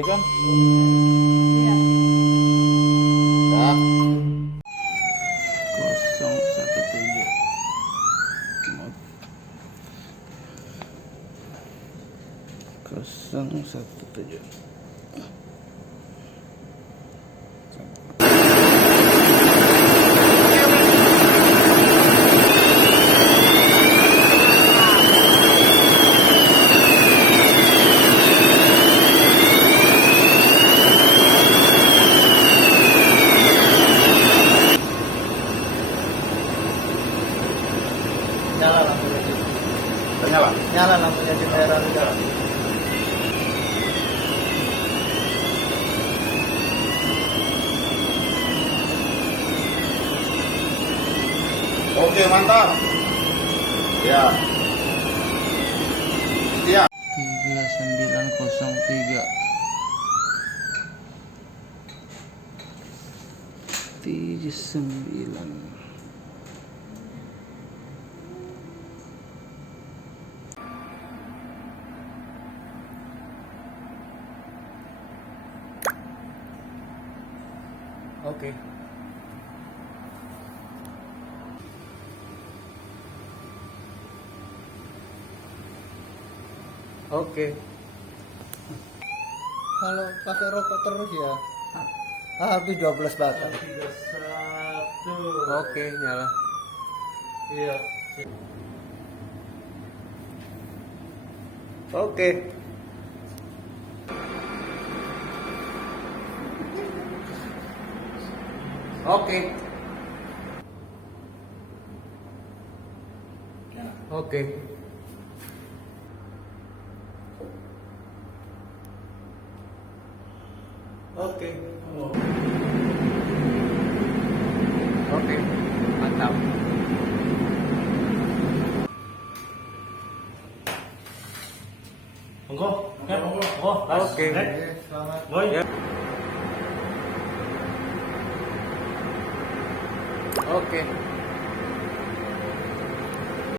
disesuaikan. Iya. Ya. 017. 017. Nyala lampunya. Ternyala. Nyala lampunya jendela udah. Oke, mantap. Ya. Siap. 3903. 39. Oke. Oke. Kalau pakai rokok terus ya, habis 12 batang. 31. Oke, nyala. Iya. Oke. Oke. Oke. Oke. Oke. Mantap. Monggo, monggo. Oke. Selamat. Boy. Ya. Oke.